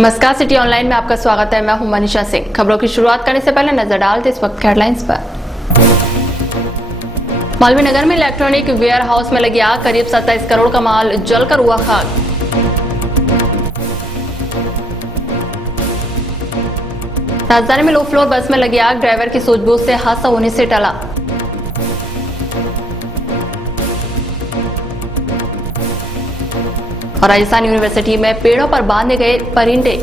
नमस्कार, city online में आपका स्वागत है। मैं हूं मनीषा सिंह। खबरों की शुरुआत करने से पहले नजर डालते इस वक्त हेडलाइंस पर। मालवीय नगर में इलेक्ट्रॉनिक वेयर हाउस में लगी आग, करीब 27 करोड़ का माल जलकर हुआ खाक। राजधानी में लो फ्लोर बस में लगी आग, ड्राइवर की सूझबूझ से हादसा होने से टला। और राजस्थान यूनिवर्सिटी में पेड़ों पर बांधे गए परिंदे।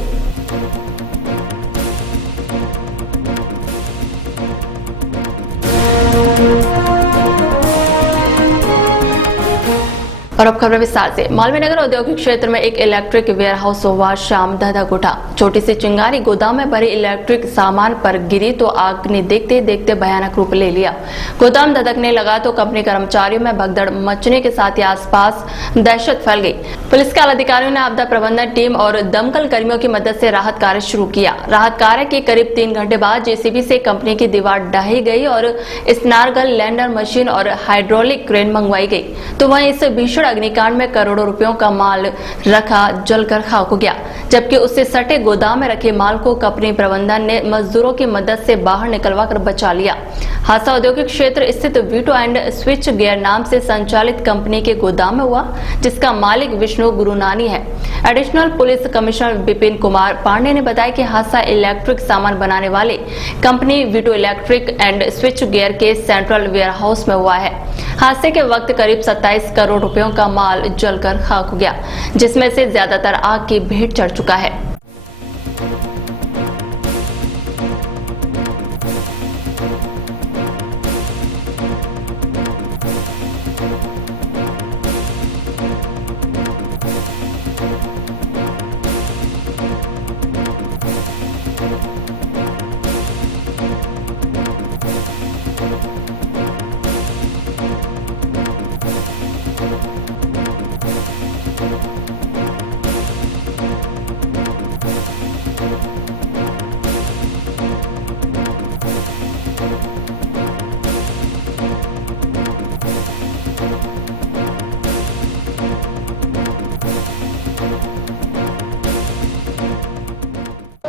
और अब खबर विस्तार से। मालवीय नगर औद्योगिक क्षेत्र में एक इलेक्ट्रिक वेयर हाउस हुआ शाम धधक उठा। छोटी सी चिंगारी गोदाम में भरे इलेक्ट्रिक सामान पर गिरी तो आग ने देखते देखते भयानक रूप ले लिया। गोदाम धधकने लगा तो कंपनी कर्मचारियों में भगदड़ मचने के साथ ही आसपास दहशत फैल गई। पुलिस के अधिकारियों ने आपदा प्रबंधन टीम और दमकल कर्मियों की मदद से राहत कार्य शुरू किया। राहत कार्य के करीब 3 घंटे बाद जेसीबी से कंपनी की दीवार ढही गई और स्नारगल लैंडर मशीन और हाइड्रोलिक क्रेन मंगवाई गई। तो वहीं इस भीषण अग्निकांड में करोड़ों रुपयों का माल रखा जलकर खाक हो गया, जबकि उससे सटे गोदाम में रखे माल को कंपनी प्रबंधन ने मजदूरों की मदद से बाहर निकलवाकर बचा लिया। हादसा औद्योगिक क्षेत्र स्थित वीटो एंड स्विच गियर नाम से संचालित कंपनी के गोदाम में हुआ, जिसका मालिक विष्णु गुरुनानी है। Additional police commissioner Vipin Kumar Pandey ने बताया कि हादसा इलेक्ट्रिक सामान बनाने वाले company Veto electric and switchgear के सेंट्रल वेयर हाउस में हुआ है। हादसे के वक्त करीब 27 करोड़ रुपयों का माल जलकर खाक हो गया, जिसमें से ज्यादातर आग की भेंट चढ़ चुका है।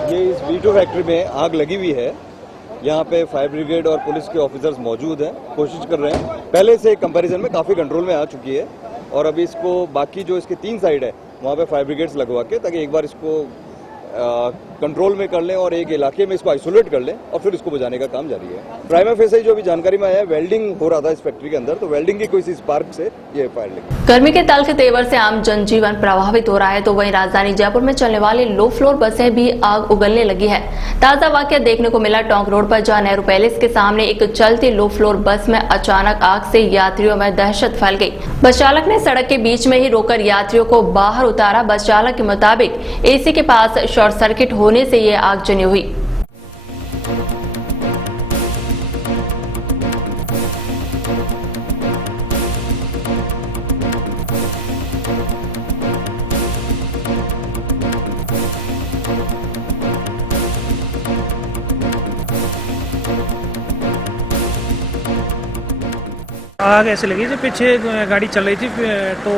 ये इस वीटो फैक्ट्री में आग लगी हुई है। यहाँ पे फायर ब्रिगेड और पुलिस के ऑफिसर्स मौजूद हैं, कोशिश कर रहे हैं। पहले से कंपैरिजन में काफ़ी कंट्रोल में आ चुकी है और अभी इसको बाकी जो इसके 3 साइड है वहाँ पे फायर ब्रिगेड्स लगवा के ताकि एक बार इसको कंट्रोल में कर लें और एक इलाके में इसको आइसोलेट कर लें और फिर इसको बुझाने का काम जारी है। प्राइमा फेसी जो अभी जानकारी में आया है, वेल्डिंग हो रहा था इस फैक्ट्री के अंदर, तो वेल्डिंग की कोई सी स्पार्क से ये फायर लगी। गर्मी के तल्ख तेवर से आम जनजीवन प्रभावित हो रहा है, तो वहीं राजधानी जयपुर में चलने वाली लो फ्लोर बसें भी आग उगलने लगी है। ताजा वाकया देखने को मिला टोंक रोड पर, जहां नेहरू पैलेस के सामने एक चलती लो फ्लोर बस में अचानक आग से यात्रियों में दहशत फैल गई। बस चालक ने सड़क के बीच में ही रोककर यात्रियों को बाहर उतारा। बस चालक के मुताबिक एसी के पास शॉर्ट सर्किट होने से ये आगजनी हुई। आग ऐसे लगी जो पीछे गाड़ी चल रही थी, तो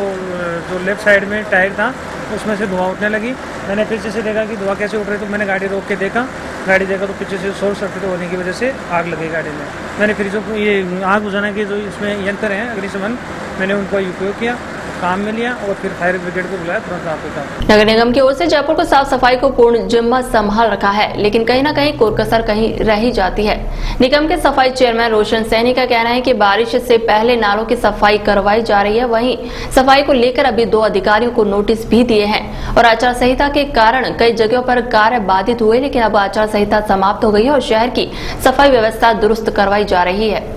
जो लेफ्ट साइड में टायर था उसमें से धुआं उठने लगी। मैंने पीछे से देखा कि धुआं कैसे उठ रही, तो मैंने गाड़ी रोक के देखा तो पीछे से शॉर्ट सर्किट होने की वजह से आग लगी गाड़ी में। मैंने फिर जो ये आग बुझाने के जो इसमें यंत्र हैं अग्निशमन, मैंने उनका उपयोग किया, काम में लिया और फिर फायर ब्रिगेड को बुलाया, तुरंत आपको। नगर निगम की ओर से जयपुर को साफ सफाई को पूर्ण जिम्मा संभाल रखा है, लेकिन कहीं न कहीं कोरकसर कहीं रह ही जाती है। निगम के सफाई चेयरमैन रोशन सैनी का कहना है कि बारिश से पहले नालों की सफाई करवाई जा रही है। वहीं सफाई को लेकर अभी 2 अधिकारियों को नोटिस भी दिए हैं और आचार संहिता के कारण कई जगहों पर कार्य बाधित हुए, लेकिन अब आचार संहिता समाप्त हो गई है और शहर की सफाई व्यवस्था दुरुस्त करवाई जा रही है।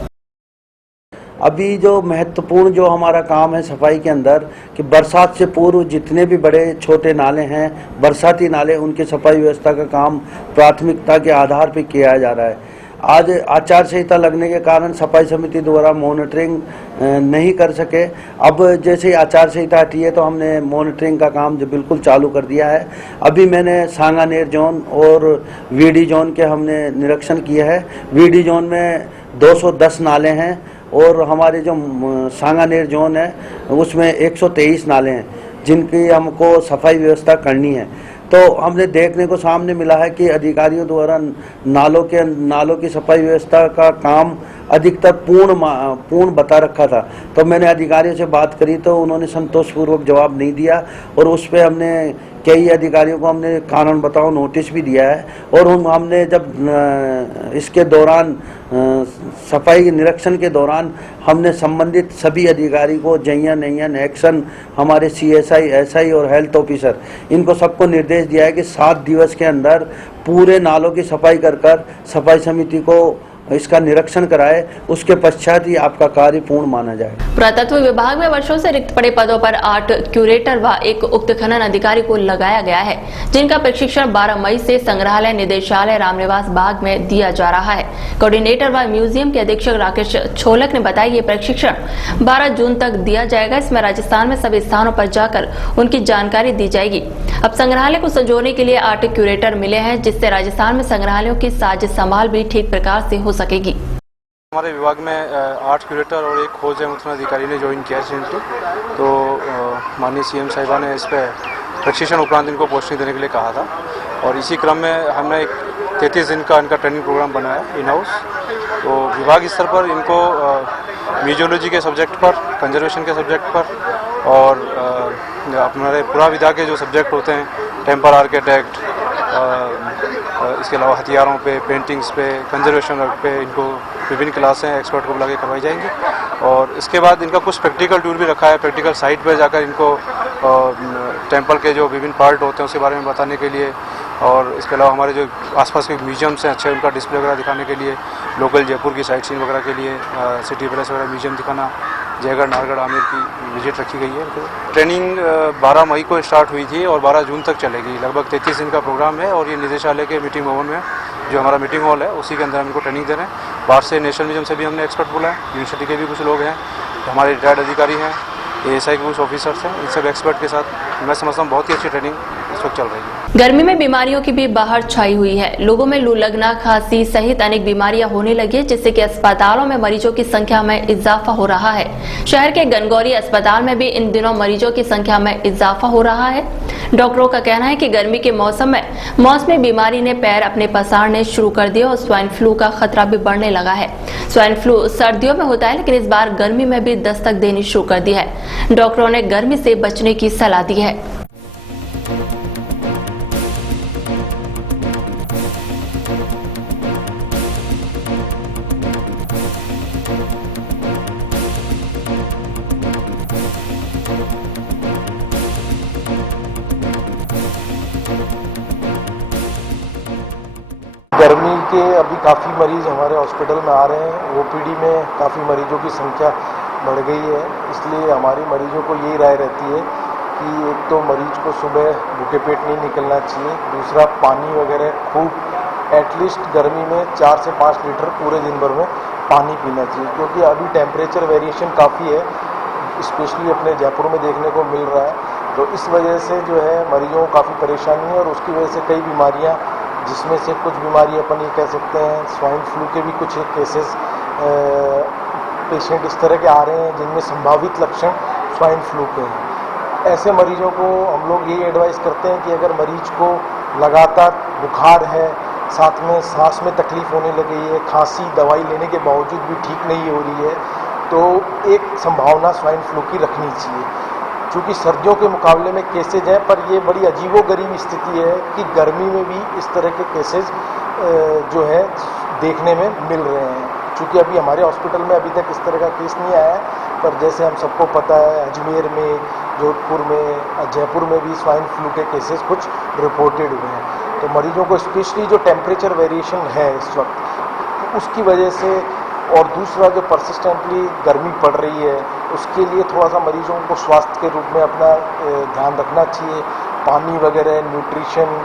अभी जो महत्वपूर्ण जो हमारा काम है सफाई के अंदर कि बरसात से पूर्व जितने भी बड़े छोटे नाले हैं, बरसाती नाले, उनकी सफाई व्यवस्था का काम प्राथमिकता के आधार पर किया जा रहा है। आज आचार संहिता लगने के कारण सफाई समिति द्वारा मॉनिटरिंग नहीं कर सके। अब जैसे ही आचार संहिता हटी है तो हमने मॉनिटरिंग का काम जो बिल्कुल चालू कर दिया है। अभी मैंने सांगानेर जोन और वीडी जोन के हमने निरीक्षण किया है। वीडी जोन में 210 नाले हैं और हमारे जो सांगानेर जोन है उसमें 123 नाले हैं जिनकी हमको सफाई व्यवस्था करनी है। तो हमने देखने को सामने मिला है कि अधिकारियों द्वारा नालों की सफाई व्यवस्था का काम अधिकतर पूर्ण बता रखा था। तो मैंने अधिकारियों से बात करी तो उन्होंने संतोषपूर्वक जवाब नहीं दिया और उस पर हमने कई अधिकारियों को हमने कारण बताओ नोटिस भी दिया है। और हमने जब इसके दौरान सफाई निरीक्षण के दौरान हमने संबंधित सभी अधिकारी को जयन एक्शन, हमारे CSI, SI और हेल्थ ऑफिसर, इनको सबको निर्देश दिया है कि 7 दिवस के अंदर पूरे नालों की सफाई कर सफाई समिति को इसका निरीक्षण कराए, उसके पश्चात ही आपका कार्य पूर्ण माना जाए। पुरातत्व विभाग में वर्षों से रिक्त पड़े पदों पर आर्ट क्यूरेटर व एक उक्त खनन अधिकारी को लगाया गया है, जिनका प्रशिक्षण 12 मई से संग्रहालय निदेशालय रामनिवास बाग में दिया जा रहा है। कोऑर्डिनेटर व म्यूजियम के अधीक्षक राकेश छोलक ने बताया, ये प्रशिक्षण 12 जून तक दिया जाएगा। इसमें राजस्थान में सभी स्थानों पर जाकर उनकी जानकारी दी जाएगी। अब संग्रहालय को संजोने के लिए आर्ट क्यूरेटर मिले हैं, जिससे राजस्थान में संग्रहालयों की साज संभाल भी ठीक प्रकार से हो सकेगी। हमारे विभाग में आर्ट क्यूरेटर और एक खोज एवं अधिकारी ने ज्वाइन किया है। तो माननीय CM साहिबा ने इस पर प्रशिक्षण उपरांत इनको पोस्टिंग देने के लिए कहा था और इसी क्रम में हमने एक 33 दिन का इनका ट्रेनिंग प्रोग्राम बनाया इन हाउस। तो विभाग स्तर पर इनको म्यूजियोलॉजी के सब्जेक्ट पर, कंजर्वेशन के सब्जेक्ट पर और हमारे पुराविधा के जो सब्जेक्ट होते हैं, टेम्पल आर्किटेक्ट, इसके अलावा हथियारों पे, पेंटिंग्स पे, कंजर्वेशन पे इनको विभिन्न क्लासें एक्सपर्ट को बुला के करवाई जाएंगी। और इसके बाद इनका कुछ प्रैक्टिकल टूर भी रखा है। प्रैक्टिकल साइट पर जाकर इनको टेंपल के जो विभिन्न पार्ट होते हैं उसके बारे में बताने के लिए, और इसके अलावा हमारे जो आसपास के म्यूजियम्स हैं अच्छे, उनका डिस्प्ले वगैरह दिखाने के लिए, लोकल जयपुर की साइट सीन वगैरह के लिए सिटी पैलेस वगैरह म्यूजियम दिखाना, जयगढ़ नाहरगढ़ आमेर की विजिट रखी गई है। ट्रेनिंग 12 मई को स्टार्ट हुई थी और 12 जून तक चलेगी। लगभग 33 दिन का प्रोग्राम है और ये निदेशालय के मीटिंग भवन में, जो हमारा मीटिंग हॉल है, उसी के अंदर हम इनको ट्रेनिंग दे रहे हैं। बाहर से नेशनल म्यूजियम से भी हमने एक्सपर्ट बुलाया, यूनिवर्सिटी के भी कुछ लोग हैं, हमारे रिटायर्ड अधिकारी हैं, ASI के कुछ ऑफिसर्स हैं। इन सब एक्सपर्ट के साथ मैं समझता हूँ बहुत ही अच्छी ट्रेनिंग इस वक्त चल रही है। गर्मी में बीमारियों की भी बाहर छाई हुई है। लोगों में लू लगना, खांसी सहित अनेक बीमारियां होने लगी है, जिससे कि अस्पतालों में मरीजों की संख्या में इजाफा हो रहा है। शहर के गनगौरी अस्पताल में भी इन दिनों मरीजों की संख्या में इजाफा हो रहा है। डॉक्टरों का कहना है कि गर्मी के मौसम में मौसमी बीमारी ने पैर अपने पसारने शुरू कर दिए और स्वाइन फ्लू का खतरा भी बढ़ने लगा है। स्वाइन फ्लू सर्दियों में होता है, लेकिन इस बार गर्मी में भी दस्तक देनी शुरू कर दी है। डॉक्टरों ने गर्मी से बचने की सलाह दी है। गर्मी के अभी काफ़ी मरीज़ हमारे हॉस्पिटल में आ रहे हैं। OPD में काफ़ी मरीजों की संख्या बढ़ गई है, इसलिए हमारी मरीजों को यही राय रहती है कि एक तो मरीज को सुबह भूखे पेट नहीं निकलना चाहिए, दूसरा पानी वगैरह खूब एटलीस्ट गर्मी में 4 से 5 लीटर पूरे दिन भर में पानी पीना चाहिए, क्योंकि अभी टेम्परेचर वेरिएशन काफ़ी है, स्पेशली अपने जयपुर में देखने को मिल रहा है। तो इस वजह से जो है मरीजों को काफ़ी परेशानी है और उसकी वजह से कई बीमारियाँ, जिसमें से कुछ बीमारी अपन ये कह सकते हैं स्वाइन फ्लू के भी कुछ केसेस पेशेंट इस तरह के आ रहे हैं जिनमें संभावित लक्षण स्वाइन फ्लू के हैं। ऐसे मरीजों को हम लोग यही एडवाइस करते हैं कि अगर मरीज को लगातार बुखार है, साथ में सांस में तकलीफ होने लगी है, खांसी दवाई लेने के बावजूद भी ठीक नहीं हो रही है, तो एक संभावना स्वाइन फ्लू की रखनी चाहिए। चूँकि सर्दियों के मुकाबले में केसेज हैं, पर ये बड़ी अजीबोगरीब स्थिति है कि गर्मी में भी इस तरह के केसेज जो है देखने में मिल रहे हैं। चूँकि अभी हमारे हॉस्पिटल में अभी तक इस तरह का केस नहीं आया है, पर जैसे हम सबको पता है अजमेर में, जोधपुर में, जयपुर में भी स्वाइन फ्लू के केसेस कुछ रिपोर्टेड हुए हैं। तो मरीजों को स्पेशली जो टेम्परेचर वेरिएशन है इस वक्त, उसकी वजह से, और दूसरा जो परसिस्टेंटली गर्मी पड़ रही है, उसके लिए थोड़ा सा मरीजों को स्वास्थ्य के रूप में अपना ध्यान रखना चाहिए। पानी वगैरह, न्यूट्रिशन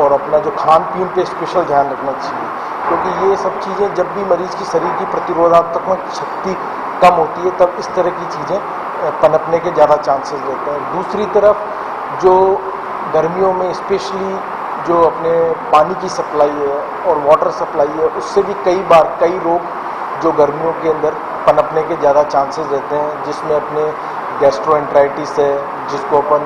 और अपना जो खान पीन पे स्पेशल ध्यान रखना चाहिए, क्योंकि ये सब चीज़ें जब भी मरीज़ की शरीर की प्रतिरोधात्मक शक्ति कम होती है, तब इस तरह की चीज़ें पनपने के ज़्यादा चांसेस रहते हैं। दूसरी तरफ जो गर्मियों में स्पेशली जो अपने पानी की सप्लाई है और वाटर सप्लाई है, उससे भी कई बार कई रोग जो गर्मियों के अंदर पनपने के ज़्यादा चांसेस रहते हैं, जिसमें अपने गैस्ट्रोएंटराइटिस है, जिसको अपन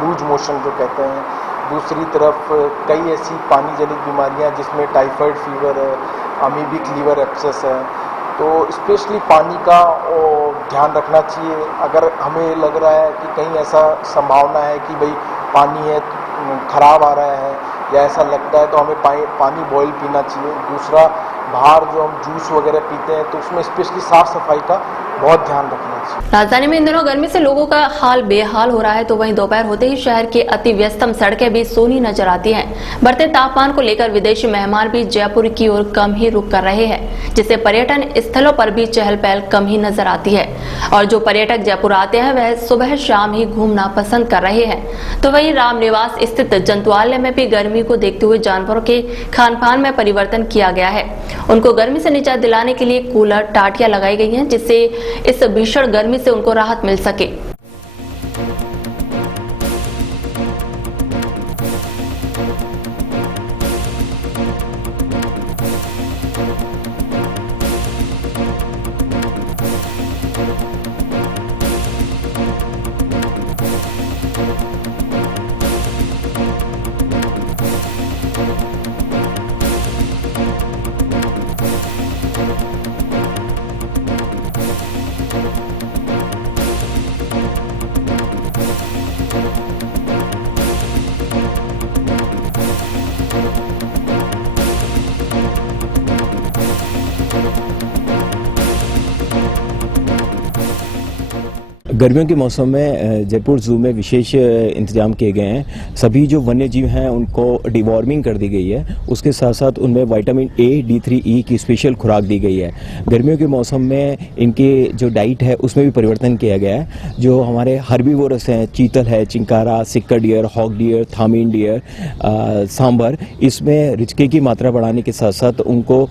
लूज मोशन जो कहते हैं, दूसरी तरफ कई ऐसी पानी जनित बीमारियां जिसमें टाइफाइड फीवर है, अमीबिक लीवर एब्सेस है, तो स्पेशली पानी का ध्यान रखना चाहिए। अगर हमें लग रहा है कि कहीं ऐसा संभावना है कि भाई पानी है ख़राब आ रहा है या ऐसा लगता है, तो हमें पानी बॉयल पीना चाहिए। दूसरा, बाहर जो हम जूस वगैरह पीते हैं तो उसमें स्पेशली साफ़ सफाई का बहुत ध्यान रखना चाहिए। राजधानी में इन दिनों गर्मी से लोगों का हाल बेहाल हो रहा है, तो वहीं दोपहर होते ही शहर की अति व्यस्तम सड़कें भी सोनी नजर आती हैं। बढ़ते तापमान को लेकर विदेशी मेहमान भी जयपुर की ओर कम ही रुख कर रहे हैं, जिससे पर्यटन स्थलों पर भी चहल पहल कम ही नजर आती है। और जो पर्यटक जयपुर आते हैं वह सुबह शाम ही घूमना पसंद कर रहे हैं। तो वहीं रामनिवास स्थित जंतुआलय में भी गर्मी को देखते हुए जानवरों के खान पान में परिवर्तन किया गया है। उनको गर्मी से निजात दिलाने के लिए कूलर, टाटियां लगाई गई हैं, जिससे इस भीषण गर्मी से उनको राहत मिल सके। गर्मियों के मौसम में जयपुर ज़ू में विशेष इंतजाम किए गए हैं। सभी जो वन्य जीव हैं उनको डिवॉर्मिंग कर दी गई है। उसके साथ साथ उनमें विटामिन ए, D3E की स्पेशल खुराक दी गई है। गर्मियों के मौसम में इनके जो डाइट है उसमें भी परिवर्तन किया गया है। जो हमारे हर्बीवोरस हैं, चीतल है, चिंकारा, sika deer, hog deer, thamin deer, sambar, इसमें रिचके की मात्रा बढ़ाने के साथ साथ उनको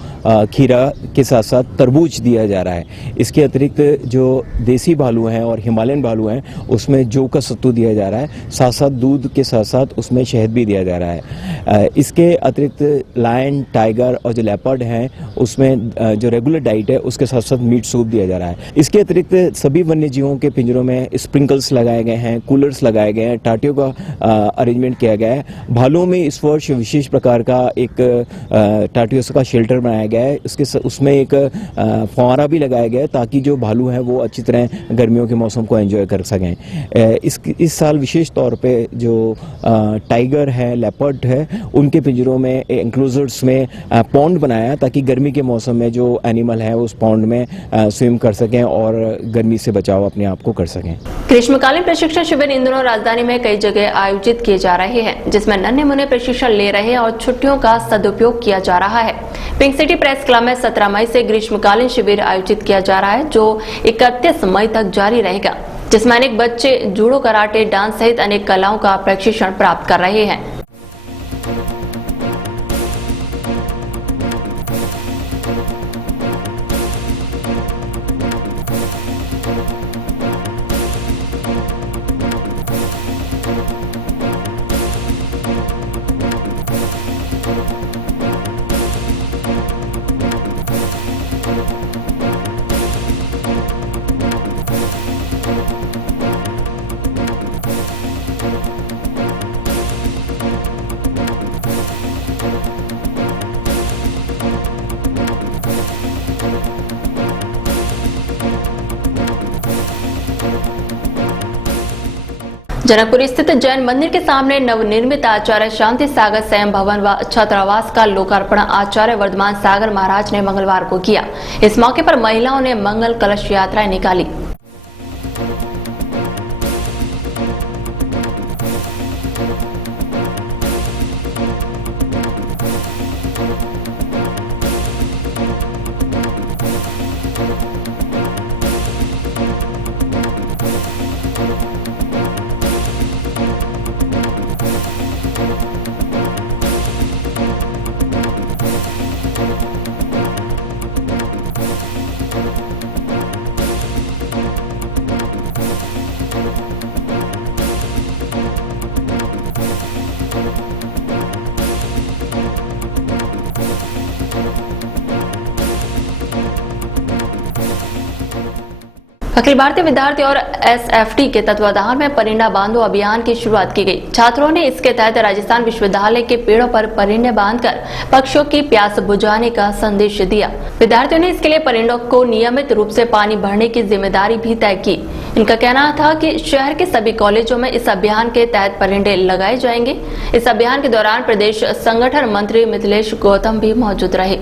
खीरा के साथ साथ तरबूज दिया जा रहा है। इसके अतिरिक्त जो देसी भालू हैं और हिमालयन भालू हैं उसमें जौ का सत्तू दिया जा रहा है। साथ साथ दूध के साथ साथ उसमें शहद भी दिया जा रहा है। इसके अतिरिक्त लायन, टाइगर और जो लेपर्ड हैं उसमें जो रेगुलर डाइट है उसके साथ साथ मीट सूप दिया जा रहा है। इसके अतिरिक्त सभी वन्य जीवों के पिंजरों में स्प्रिंकल्स लगाए गए हैं, कूलर्स लगाए गए हैं, टाटियों का अरेंजमेंट किया गया है। भालुओं में इस वर्ष विशेष प्रकार का एक टाटियों का शेल्टर बनाया गया है। उसमें एक फुहारा भी लगाया गया है ताकि जो भालू हैं वो अच्छी तरह गर्मियों के मौसम को एंजॉय कर सकें। इस साल विशेष तौर पे जो टाइगर है, लेपर्ड है, उनके पिंजरों में एंक्लोजर्स में पॉन्ड बनाया ताकि गर्मी के मौसम में जो एनिमल है उस पॉन्ड में स्विम कर सकें और गर्मी से बचाव अपने आप को कर सकें। ग्रीष्मकालीन प्रशिक्षण शिविर इन दिनों राजधानी में कई जगह आयोजित किए जा रहे हैं, जिसमें नन्हे मुन्ने प्रशिक्षण ले रहे हैं और छुट्टियों का सदुपयोग किया जा रहा है। पिंक सिटी प्रेस क्लब में 17 मई से ग्रीष्मकालीन शिविर आयोजित किया जा रहा है, जो 31 मई तक जारी रहेगा, जिसमें अनेक बच्चे जूडो, कराटे, डांस सहित अनेक कलाओं का प्रशिक्षण प्राप्त कर रहे हैं। जनकपुर स्थित जैन मंदिर के सामने नवनिर्मित आचार्य शांति सागर संयम भवन व छात्रावास का लोकार्पण आचार्य वर्धमान सागर महाराज ने मंगलवार को किया। इस मौके पर महिलाओं ने मंगल कलश यात्राएं निकाली। अखिल भारतीय विद्यार्थी और एसएफटी के तत्वाधान में परिंदा बांधो अभियान की शुरुआत की गई। छात्रों ने इसके तहत राजस्थान विश्वविद्यालय के पेड़ों पर परिंदे बांधकर पक्षियों की प्यास बुझाने का संदेश दिया। विद्यार्थियों ने इसके लिए परिंदों को नियमित रूप से पानी भरने की जिम्मेदारी भी तय की। इनका कहना था कि शहर के सभी कॉलेजों में इस अभियान के तहत परिंदे लगाए जाएंगे। इस अभियान के दौरान प्रदेश संगठन मंत्री मिथिलेश गौतम भी मौजूद रहे।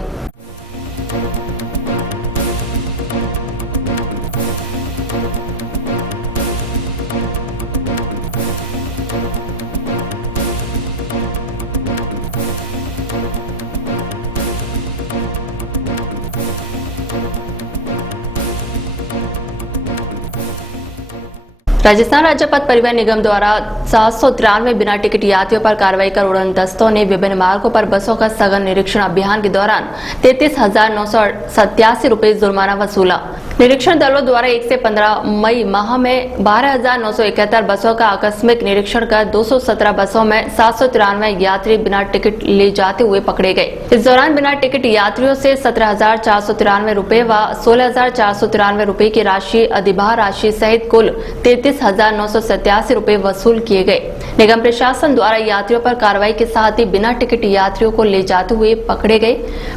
राजस्थान राज्य पथ परिवहन निगम द्वारा 793 बिना टिकट यात्रियों पर कार्रवाई कर उड़ान दस्तों ने विभिन्न मार्गों पर बसों का सघन निरीक्षण अभियान के दौरान 33,987 रुपए जुर्माना वसूला। निरीक्षण दलों द्वारा 1 से 15 मई माह में 12,971 बसों का आकस्मिक निरीक्षण कर 217 बसों में 793 यात्री बिना टिकट ले जाते हुए पकड़े गए। इस दौरान बिना टिकट यात्रियों से 17,493 रुपए व 16,493 रुपए की राशि अधिभार राशि सहित कुल 33,987 रुपए वसूल किए गए। निगम प्रशासन द्वारा यात्रियों पर कार्रवाई के साथ ही बिना टिकट यात्रियों को ले जाते हुए पकड़े गए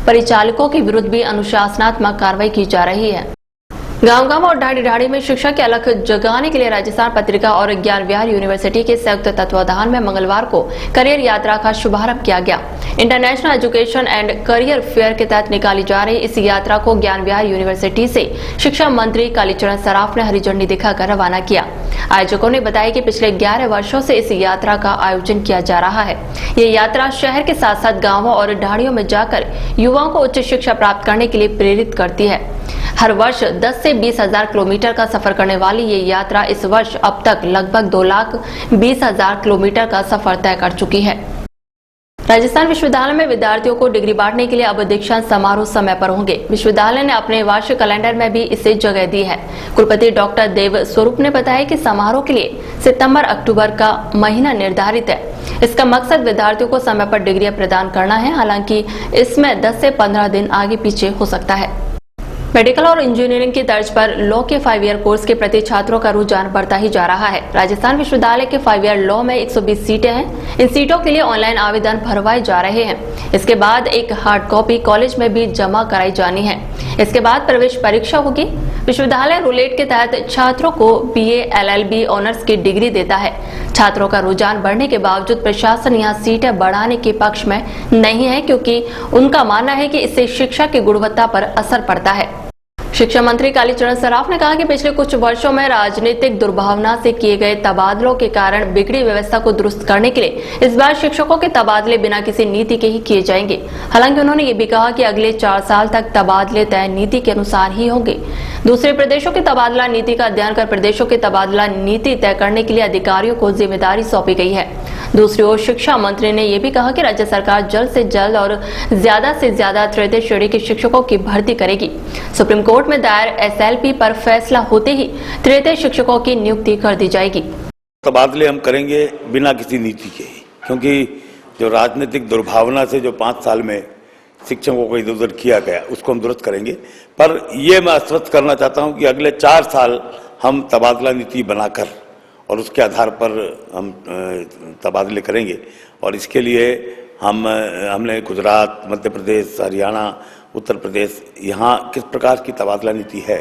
परिचालकों के विरुद्ध भी अनुशासनात्मक कार्रवाई की जा रही है। गांव-गांव और ढाड़ी-ढाड़ी में शिक्षा की अलख जगाने के लिए राजस्थान पत्रिका और ज्ञान विहार यूनिवर्सिटी के संयुक्त तत्वाधान में मंगलवार को करियर यात्रा का शुभारंभ किया गया। International education and career fair के तहत निकाली जा रही इस यात्रा को ज्ञान विहार यूनिवर्सिटी से शिक्षा मंत्री कालीचरण सराफ ने हरी झंडी दिखाकर रवाना किया। आयोजकों ने बताया कि पिछले 11 वर्षों से इस यात्रा का आयोजन किया जा रहा है। ये यात्रा शहर के साथ साथ गाँवों और ढाड़ियों में जाकर युवाओं को उच्च शिक्षा प्राप्त करने के लिए प्रेरित करती है। हर वर्ष 10 से 20,000 किलोमीटर का सफर करने वाली ये यात्रा इस वर्ष अब तक लगभग 2,20,000 किलोमीटर का सफर तय कर चुकी है। राजस्थान विश्वविद्यालय में विद्यार्थियों को डिग्री बांटने के लिए अब दीक्षांत समारोह समय पर होंगे। विश्वविद्यालय ने अपने वार्षिक कैलेंडर में भी इसे जगह दी है। कुलपति डॉक्टर देव स्वरूप ने बताया कि समारोह के लिए सितंबर-अक्टूबर का महीना निर्धारित है। इसका मकसद विद्यार्थियों को समय पर डिग्रियां प्रदान करना है। हालांकि इसमें 10 से 15 दिन आगे पीछे हो सकता है। मेडिकल और इंजीनियरिंग की तर्ज पर लॉ के 5 ईयर कोर्स के प्रति छात्रों का रुझान बढ़ता ही जा रहा है। राजस्थान विश्वविद्यालय के 5 ईयर लॉ में 120 सीटें हैं। इन सीटों के लिए ऑनलाइन आवेदन भरवाए जा रहे हैं। इसके बाद एक हार्ड कॉपी कॉलेज में भी जमा कराई जानी है। इसके बाद प्रवेश परीक्षा होगी। विश्वविद्यालय रूलेट के तहत छात्रों को BA LLB ऑनर्स की डिग्री देता है। छात्रों का रुझान बढ़ने के बावजूद प्रशासन यहाँ सीटें बढ़ाने के पक्ष में नहीं है, क्योंकि उनका मानना है कि इससे शिक्षा की गुणवत्ता पर असर पड़ता है। शिक्षा मंत्री कालीचरण सराफ ने कहा कि पिछले कुछ वर्षों में राजनीतिक दुर्भावना से किए गए तबादलों के कारण बिगड़ी व्यवस्था को दुरुस्त करने के लिए इस बार शिक्षकों के तबादले बिना किसी नीति के ही किए जाएंगे। हालांकि उन्होंने ये भी कहा कि अगले 4 साल तक तबादले तय नीति के अनुसार ही होंगे। दूसरे प्रदेशों की तबादला नीति का अध्ययन कर प्रदेशों की तबादला नीति तय करने के लिए अधिकारियों को जिम्मेदारी सौंपी गई है। दूसरी ओर शिक्षा मंत्री ने यह भी कहा कि राज्य सरकार जल्द से जल्द और ज्यादा से ज्यादा तृतीय श्रेणी के शिक्षकों की भर्ती करेगी। सुप्रीम कोर्ट में दायर SLP पर फैसला होते ही तृतीय शिक्षकों की नियुक्ति कर दी जाएगी। तबादले हम करेंगे बिना किसी नीति के, क्योंकि जो राजनीतिक दुर्भावना से जो 5 साल में शिक्षकों को इधर उधर किया गया उसको हम दुरुस्त करेंगे। पर ये मैं आश्वस्त करना चाहता हूं कि अगले 4 साल हम तबादला नीति बनाकर और उसके आधार पर हम तबादले करेंगे। और इसके लिए हमने गुजरात, मध्य प्रदेश, हरियाणा, उत्तर प्रदेश, यहाँ किस प्रकार की तबादला नीति है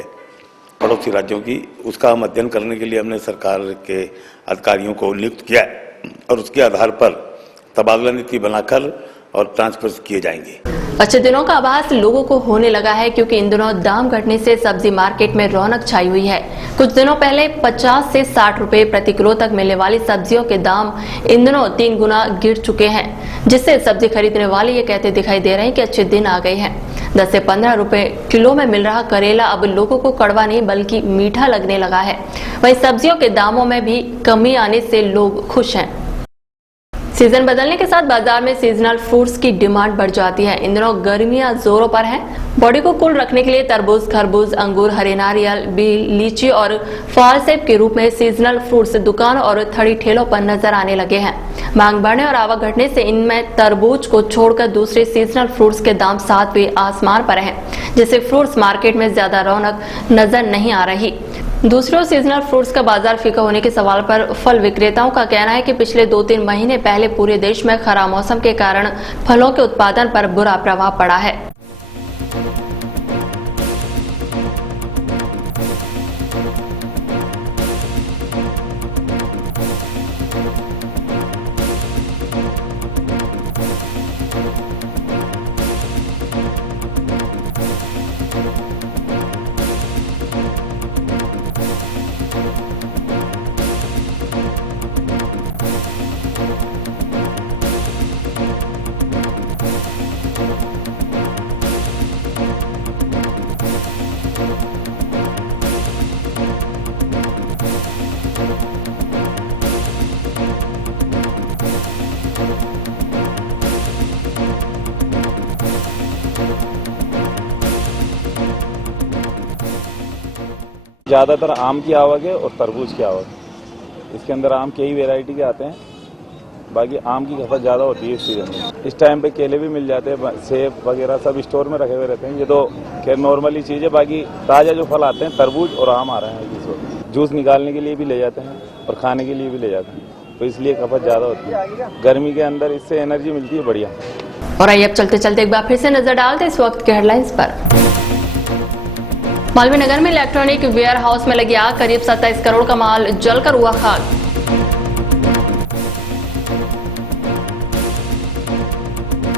पड़ोसी राज्यों की, उसका हम अध्ययन करने के लिए हमने सरकार के अधिकारियों को नियुक्त किया है और उसके आधार पर तबादला नीति बनाकर और ट्रांसफर किए जाएंगे। अच्छे दिनों का आभास लोगों को होने लगा है, क्योंकि इन दिनों दाम घटने से सब्जी मार्केट में रौनक छाई हुई है। कुछ दिनों पहले 50 से 60 रुपए प्रति किलो तक मिलने वाली सब्जियों के दाम इन दिनों 3 गुना गिर चुके हैं, जिससे सब्जी खरीदने वाले ये कहते दिखाई दे रहे हैं कि अच्छे दिन आ गए हैं। 10 से 15 रुपए किलो में मिल रहा करेला अब लोगों को कड़वा नहीं बल्कि मीठा लगने लगा है। वहीं सब्जियों के दामों में भी कमी आने से लोग खुश हैं। सीजन बदलने के साथ बाजार में सीजनल फ्रूट्स की डिमांड बढ़ जाती है। इन दिनों गर्मियां जोरों पर हैं। बॉडी को कूल रखने के लिए तरबूज, खरबूज, अंगूर, हरे नारियल, बील, लीची और फाल सेब के रूप में सीजनल फ्रूट्स दुकानों और थड़ी ठेलों पर नजर आने लगे हैं। मांग बढ़ने और आवक घटने से इनमें तरबूज को छोड़कर दूसरे सीजनल फ्रूट्स के दाम 7वें आसमान पर हैं, जिससे फ्रूट्स मार्केट में ज्यादा रौनक नजर नहीं आ रही। दूसरी ओर सीजनल फ्रूट्स का बाजार फीका होने के सवाल पर फल विक्रेताओं का कहना है कि पिछले 2-3 महीने पहले पूरे देश में खराब मौसम के कारण फलों के उत्पादन पर बुरा प्रभाव पड़ा है। ज़्यादातर आम की आवक है और तरबूज की आवक। इसके अंदर आम कई वैरायटी के आते हैं, बाकी आम की खपत ज़्यादा होती है इस सीजन में। इस टाइम पे केले भी मिल जाते हैं, सेब वगैरह सब स्टोर में रखे हुए रहते हैं। ये तो खैर नॉर्मली चीज़ है। बाकी ताज़ा जो फल आते हैं तरबूज और आम आ रहे हैं इस वक्त। जूस निकालने के लिए भी ले जाते हैं और खाने के लिए भी ले जाते हैं, तो इसलिए खपत ज़्यादा होती है। गर्मी के अंदर इससे एनर्जी मिलती है बढ़िया। और आइए अब चलते चलते एक बार फिर से नजर डालते इस वक्त के हेडलाइंस पर। मालवीय नगर में इलेक्ट्रॉनिक वेयर हाउस में लगी आग, करीब 27 करोड़ का माल जलकर हुआ खाक।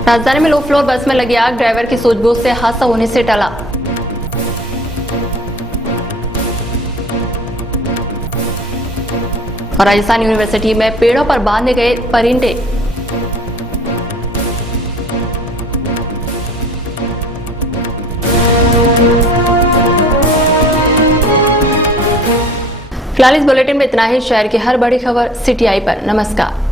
राजधानी में लो फ्लोर बस में लगी आग, ड्राइवर की सूझबूझ से हादसा होने से टला। और राजस्थान यूनिवर्सिटी में पेड़ों पर बांधे गए परिंदे। फिलहाल इस बुलेटिन में इतना ही। शहर की हर बड़ी खबर CTI पर। नमस्कार।